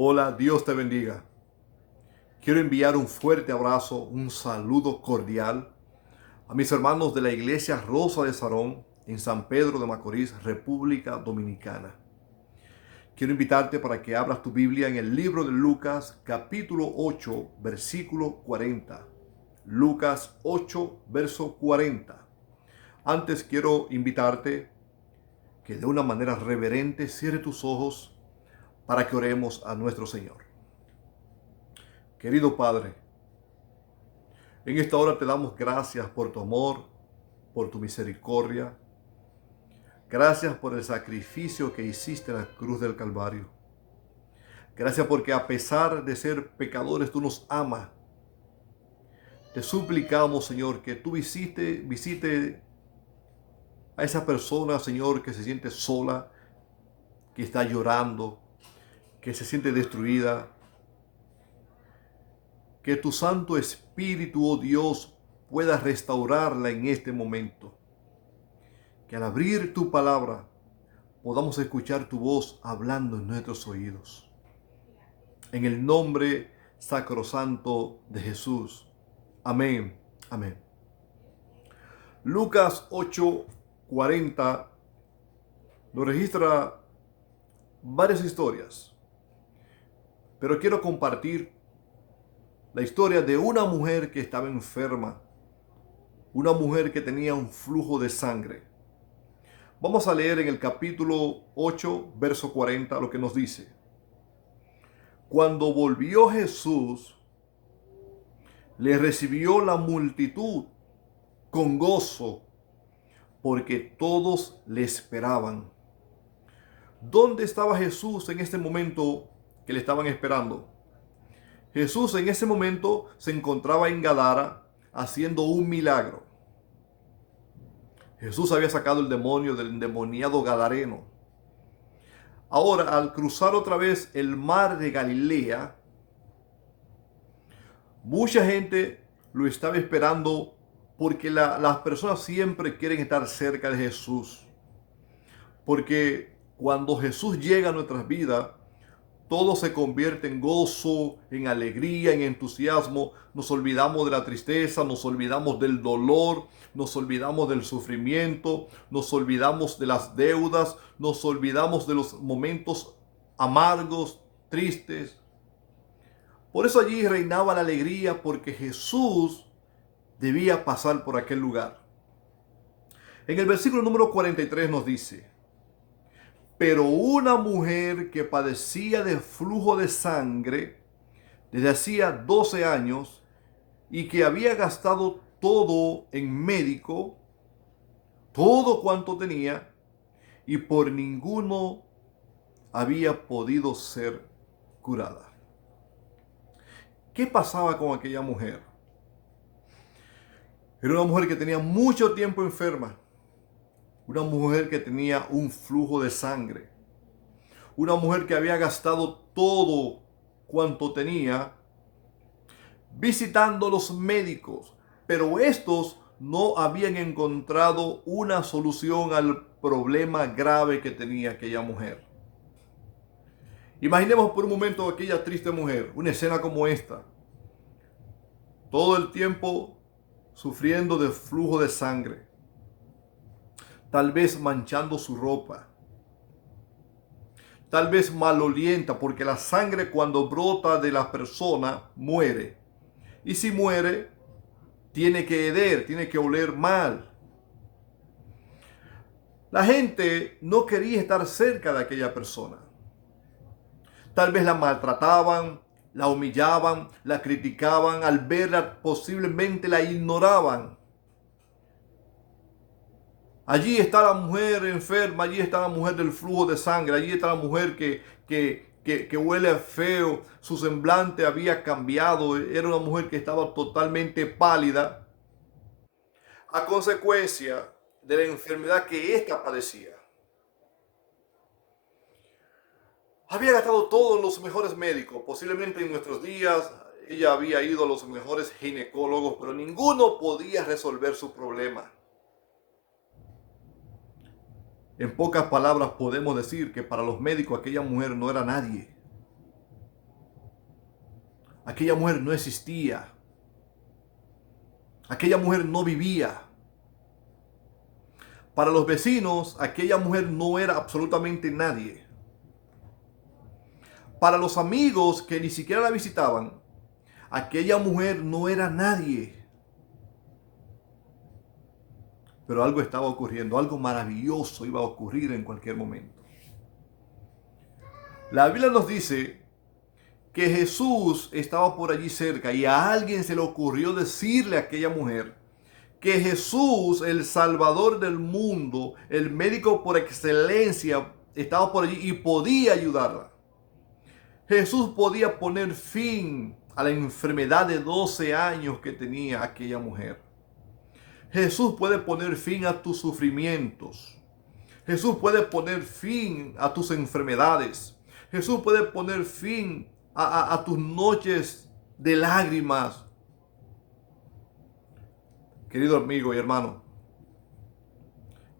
Hola, Dios te bendiga. Quiero enviar un fuerte abrazo, un saludo cordial a mis hermanos de la Iglesia Rosa de Sarón en San Pedro de Macorís, República Dominicana. Quiero invitarte para que abras tu Biblia en el libro de Lucas, capítulo 8, versículo 40. Lucas 8, verso 40. Antes quiero invitarte que de una manera reverente cierre tus ojos para que oremos a nuestro Señor. Querido Padre, en esta hora te damos gracias por tu amor, por tu misericordia. Gracias por el sacrificio que hiciste en la cruz del Calvario. Gracias porque a pesar de ser pecadores, tú nos amas. Te suplicamos, Señor, que tú visite a esa persona, Señor, que se siente sola, que está llorando, que se siente destruida. Que tu Santo Espíritu, oh Dios, pueda restaurarla en este momento. Que al abrir tu palabra podamos escuchar tu voz hablando en nuestros oídos. En el nombre sacrosanto de Jesús. Amén. Amén. Lucas 8:40 nos registra varias historias, pero quiero compartir la historia de una mujer que estaba enferma, una mujer que tenía un flujo de sangre. Vamos a leer en el capítulo 8, verso 40, lo que nos dice. Cuando volvió Jesús, le recibió la multitud con gozo, porque todos le esperaban. ¿Dónde estaba Jesús en este momento que le estaban esperando? Jesús en ese momento se encontraba en Gadara haciendo un milagro. Jesús había sacado el demonio del endemoniado gadareno. Ahora, al cruzar otra vez el mar de Galilea, mucha gente lo estaba esperando porque las personas siempre quieren estar cerca de Jesús. Porque cuando Jesús llega a nuestras vidas, todo se convierte en gozo, en alegría, en entusiasmo. Nos olvidamos de la tristeza, nos olvidamos del dolor, nos olvidamos del sufrimiento, nos olvidamos de las deudas, nos olvidamos de los momentos amargos, tristes. Por eso allí reinaba la alegría, porque Jesús debía pasar por aquel lugar. En el versículo número 43 nos dice: pero una mujer que padecía de flujo de sangre desde hacía 12 años y que había gastado todo en médico, todo cuanto tenía, y por ninguno había podido ser curada. ¿Qué pasaba con aquella mujer? Era una mujer que tenía mucho tiempo enferma, una mujer que tenía un flujo de sangre, una mujer que había gastado todo cuanto tenía visitando los médicos, pero estos no habían encontrado una solución al problema grave que tenía aquella mujer. Imaginemos por un momento aquella triste mujer, una escena como esta, todo el tiempo sufriendo de flujo de sangre, tal vez manchando su ropa, tal vez malolienta, porque la sangre cuando brota de la persona muere, y si muere tiene que heder, tiene que oler mal. La gente no quería estar cerca de aquella persona. Tal vez la maltrataban, la humillaban, la criticaban, al verla posiblemente la ignoraban. Allí está la mujer enferma, allí está la mujer del flujo de sangre, allí está la mujer que huele feo, su semblante había cambiado, era una mujer que estaba totalmente pálida a consecuencia de la enfermedad que ésta padecía. Había gastado todo en los mejores médicos. Posiblemente en nuestros días ella había ido a los mejores ginecólogos, pero ninguno podía resolver su problema. En pocas palabras podemos decir que para los médicos aquella mujer no era nadie. aquella mujer no existía. Aquella mujer no vivía. Para los vecinos, aquella mujer no era absolutamente nadie. Para los amigos que ni siquiera la visitaban, aquella mujer no era nadie. Pero algo estaba ocurriendo, algo maravilloso iba a ocurrir en cualquier momento. La Biblia nos dice que Jesús estaba por allí cerca y a alguien se le ocurrió decirle a aquella mujer que Jesús, el Salvador del mundo, el médico por excelencia, estaba por allí y podía ayudarla. Jesús podía poner fin a la enfermedad de 12 años que tenía aquella mujer. Jesús puede poner fin a tus sufrimientos. Jesús puede poner fin a tus enfermedades. Jesús puede poner fin a tus noches de lágrimas. Querido amigo y hermano,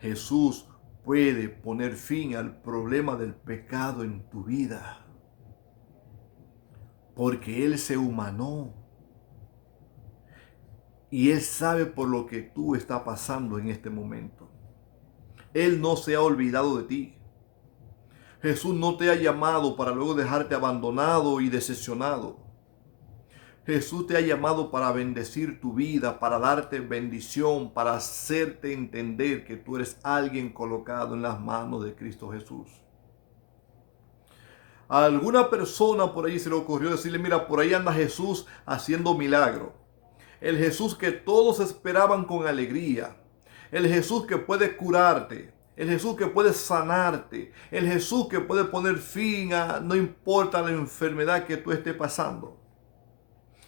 Jesús puede poner fin al problema del pecado en tu vida. Porque Él se humanó. Y Él sabe por lo que tú estás pasando en este momento. Él no se ha olvidado de ti. Jesús no te ha llamado para luego dejarte abandonado y decepcionado. Jesús te ha llamado para bendecir tu vida, para darte bendición, para hacerte entender que tú eres alguien colocado en las manos de Cristo Jesús. A alguna persona por ahí se le ocurrió decirle, mira, por ahí anda Jesús haciendo milagro. El Jesús que todos esperaban con alegría. El Jesús que puede curarte. El Jesús que puede sanarte. El Jesús que puede poner fin a no importa la enfermedad que tú estés pasando.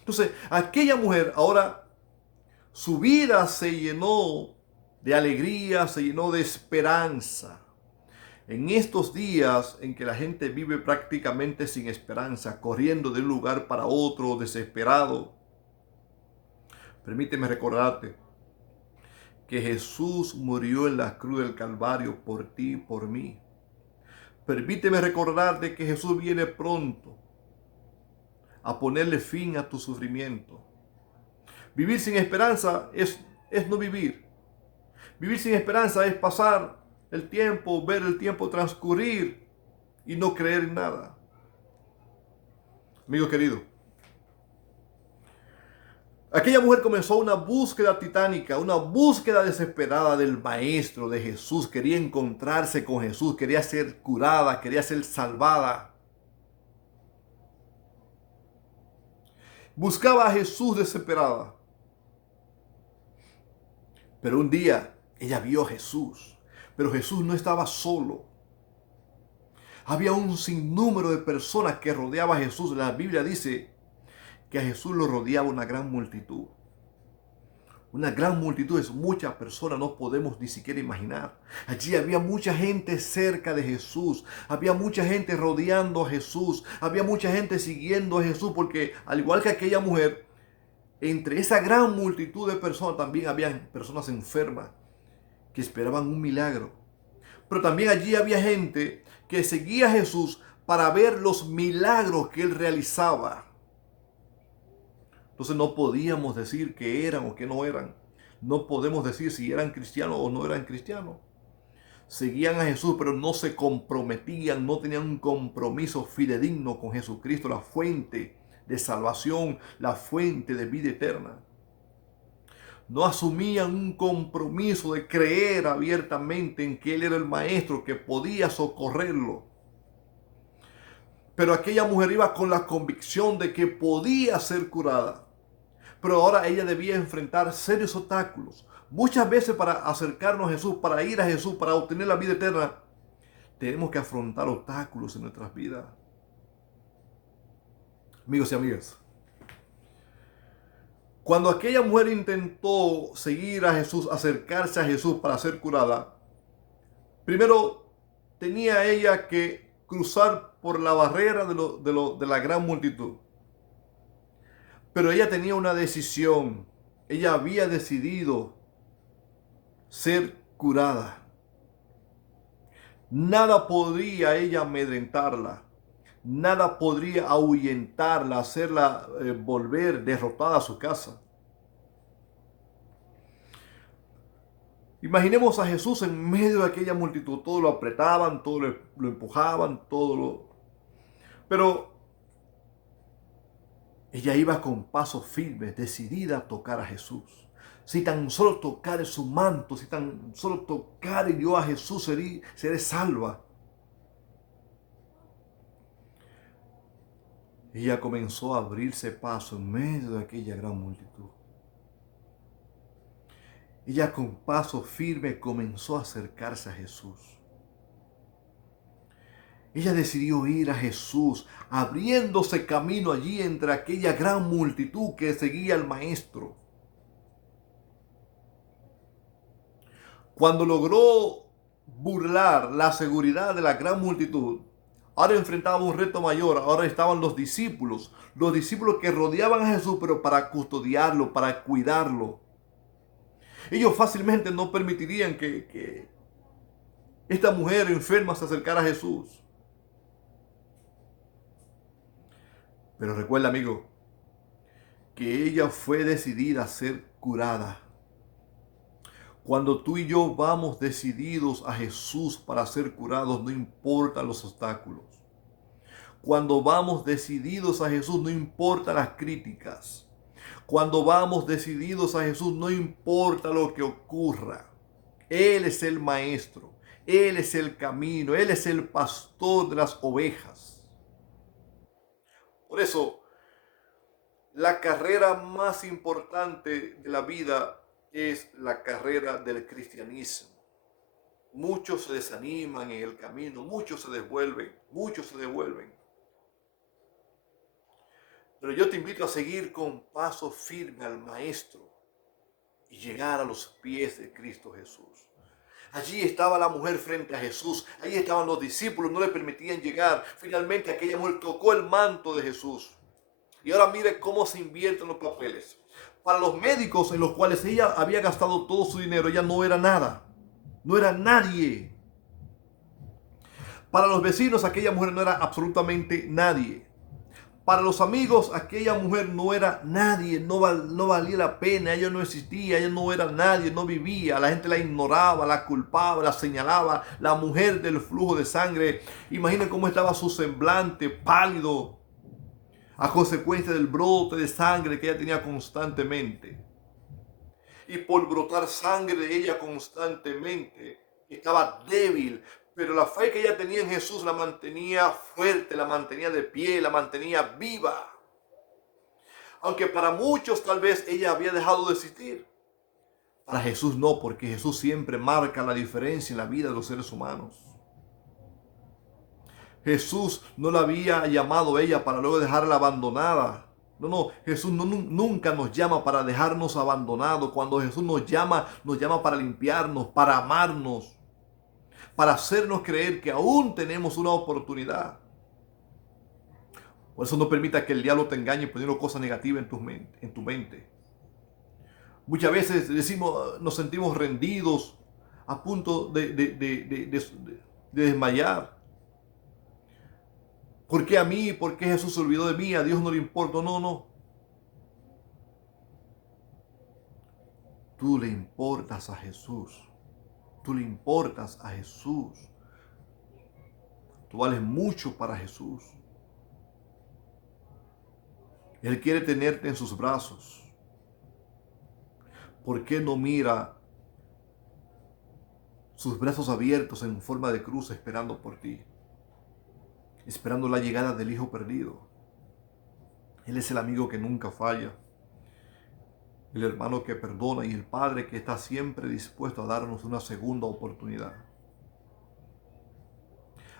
Entonces, aquella mujer ahora su vida se llenó de alegría, se llenó de esperanza. En estos días en que la gente vive prácticamente sin esperanza, corriendo de un lugar para otro, desesperado, permíteme recordarte que Jesús murió en la cruz del Calvario por ti y por mí. Permíteme recordarte que Jesús viene pronto a ponerle fin a tu sufrimiento. Vivir sin esperanza es no vivir. Vivir sin esperanza es pasar el tiempo, ver el tiempo transcurrir y no creer en nada. Amigo querido, aquella mujer comenzó una búsqueda titánica, una búsqueda desesperada del Maestro, de Jesús. Quería encontrarse con Jesús, quería ser curada, quería ser salvada. Buscaba a Jesús desesperada. Pero un día ella vio a Jesús, pero Jesús no estaba solo. Había un sinnúmero de personas que rodeaban a Jesús. La Biblia dice que a Jesús lo rodeaba una gran multitud. Una gran multitud es muchas personas, no podemos ni siquiera imaginar. Allí había mucha gente cerca de Jesús. Había mucha gente rodeando a Jesús. Había mucha gente siguiendo a Jesús porque al igual que aquella mujer, entre esa gran multitud de personas también habían personas enfermas que esperaban un milagro. Pero también allí había gente que seguía a Jesús para ver los milagros que Él realizaba. Entonces no podíamos decir que eran o que no eran. No podemos decir si eran cristianos o no eran cristianos. Seguían a Jesús, pero no se comprometían, no tenían un compromiso fidedigno con Jesucristo, la fuente de salvación, la fuente de vida eterna. No asumían un compromiso de creer abiertamente en que Él era el Maestro que podía socorrerlo. Pero aquella mujer iba con la convicción de que podía ser curada. Pero ahora ella debía enfrentar serios obstáculos. Muchas veces para acercarnos a Jesús, para ir a Jesús, para obtener la vida eterna, tenemos que afrontar obstáculos en nuestras vidas. Amigos y amigas, cuando aquella mujer intentó seguir a Jesús, acercarse a Jesús para ser curada, primero tenía ella que cruzar por la barrera de la gran multitud. Pero ella tenía una decisión. Ella había decidido ser curada. Nada podía ella amedrentarla. Nada podría ahuyentarla, hacerla volver derrotada a su casa. Imaginemos a Jesús en medio de aquella multitud. Todo lo apretaban, todo lo empujaban, todo lo... Pero ella iba con pasos firmes, decidida a tocar a Jesús. Si tan solo tocare su manto, si tan solo tocare yo a Jesús, seré salva. Ella comenzó a abrirse paso en medio de aquella gran multitud. Ella con paso firme comenzó a acercarse a Jesús. Ella decidió ir a Jesús, abriéndose camino allí entre aquella gran multitud que seguía al Maestro. Cuando logró burlar la seguridad de la gran multitud, ahora enfrentaba un reto mayor. Ahora estaban los discípulos que rodeaban a Jesús, pero para custodiarlo, para cuidarlo. Ellos fácilmente no permitirían que esta mujer enferma se acercara a Jesús. Pero recuerda, amigo, que ella fue decidida a ser curada. Cuando tú y yo vamos decididos a Jesús para ser curados, no importan los obstáculos. Cuando vamos decididos a Jesús, no importan las críticas. Cuando vamos decididos a Jesús, no importa lo que ocurra. Él es el maestro, Él es el camino, Él es el pastor de las ovejas. Por eso, la carrera más importante de la vida es la carrera del cristianismo. Muchos se desaniman en el camino, muchos se devuelven. Pero yo te invito a seguir con paso firme al Maestro y llegar a los pies de Cristo Jesús. Allí estaba la mujer frente a Jesús. Allí estaban los discípulos, no le permitían llegar. Finalmente aquella mujer tocó el manto de Jesús. Y ahora mire cómo se invierten los papeles. Para los médicos en los cuales ella había gastado todo su dinero, ella no era nada. No era nadie. Para los vecinos, aquella mujer no era absolutamente nadie. Para los amigos, aquella mujer no era nadie, no valía la pena, ella no existía, ella no era nadie, no vivía. La gente la ignoraba, la culpaba, la señalaba. La mujer del flujo de sangre, imaginen cómo estaba su semblante pálido a consecuencia del brote de sangre que ella tenía constantemente. Y por brotar sangre de ella constantemente, estaba débil. Pero la fe que ella tenía en Jesús la mantenía fuerte, la mantenía de pie, la mantenía viva. Aunque para muchos tal vez ella había dejado de existir. Para Jesús no, porque Jesús siempre marca la diferencia en la vida de los seres humanos. Jesús no la había llamado a ella para luego dejarla abandonada. No, Jesús nunca nos llama para dejarnos abandonados. Cuando Jesús nos llama para limpiarnos, para amarnos, para hacernos creer que aún tenemos una oportunidad. Por eso no permita que el diablo te engañe poniendo cosas negativas en tu mente. Muchas veces nos sentimos rendidos, a punto de desmayar. ¿Por qué a mí? ¿Por qué Jesús se olvidó de mí? A Dios no le importa. No. Tú le importas a Jesús. Tú le importas a Jesús. Tú vales mucho para Jesús. Él quiere tenerte en sus brazos. ¿Por qué no mira sus brazos abiertos en forma de cruz esperando por ti? Esperando la llegada del Hijo perdido. Él es el amigo que nunca falla. El hermano que perdona y el Padre que está siempre dispuesto a darnos una segunda oportunidad.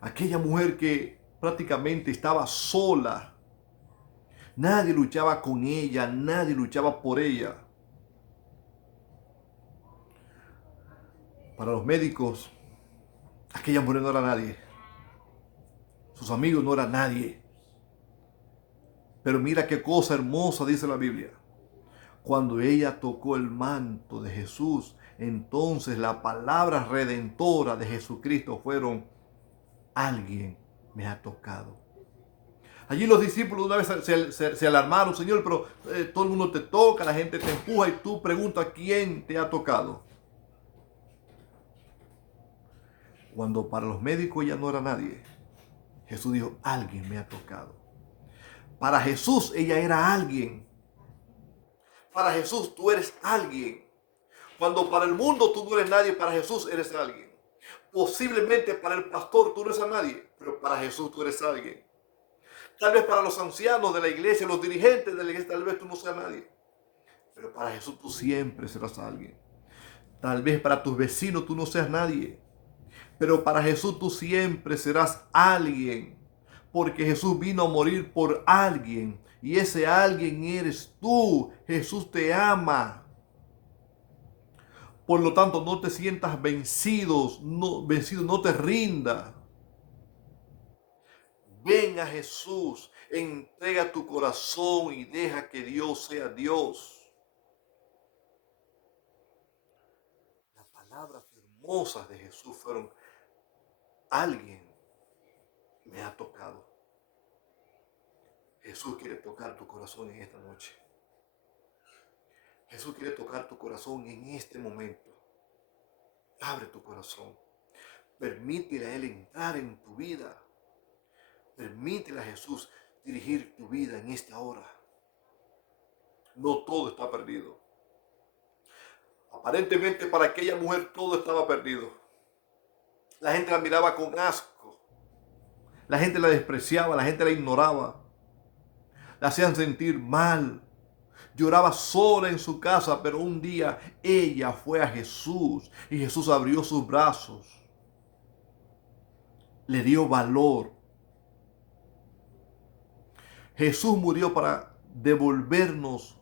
Aquella mujer que prácticamente estaba sola. Nadie luchaba con ella, nadie luchaba por ella. Para los médicos, aquella mujer no era nadie. Sus amigos no eran nadie. Pero mira qué cosa hermosa dice la Biblia. Cuando ella tocó el manto de Jesús, entonces las palabras redentoras de Jesucristo fueron: alguien me ha tocado. Allí los discípulos una vez se alarmaron, Señor, pero todo el mundo te toca, la gente te empuja y tú preguntas quién te ha tocado. Cuando para los médicos ya no era nadie, Jesús dijo, alguien me ha tocado. Para Jesús ella era alguien. Para Jesús tú eres alguien. Cuando para el mundo tú no eres nadie, para Jesús eres alguien. Posiblemente para el pastor tú no eres a nadie, pero para Jesús tú eres alguien. Tal vez para los ancianos de la iglesia, los dirigentes de la iglesia, tal vez tú no seas nadie. Pero para Jesús tú siempre serás alguien. Tal vez para tus vecinos tú no seas nadie. Pero para Jesús tú siempre serás alguien. Porque Jesús vino a morir por alguien. Y ese alguien eres tú. Jesús te ama. Por lo tanto, no te sientas vencido, no te rindas. Ven a Jesús, entrega tu corazón y deja que Dios sea Dios. Las palabras hermosas de Jesús fueron, alguien me ha tocado. Jesús quiere tocar tu corazón en esta noche. Jesús quiere tocar tu corazón en este momento. Abre tu corazón. Permítele a Él entrar en tu vida. Permítele a Jesús dirigir tu vida en esta hora. No todo está perdido. Aparentemente para aquella mujer todo estaba perdido. La gente la miraba con asco. La gente la despreciaba, la gente la ignoraba. La hacían sentir mal. Lloraba sola en su casa, pero un día ella fue a Jesús y Jesús abrió sus brazos. Le dio valor. Jesús murió para devolvernos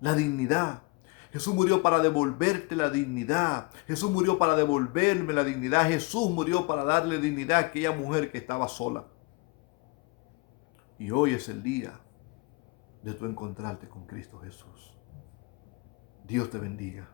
la dignidad. Jesús murió para devolverte la dignidad. Jesús murió para devolverme la dignidad. Jesús murió para darle dignidad a aquella mujer que estaba sola. Y hoy es el día de tu encontrarte con Cristo Jesús. Dios te bendiga.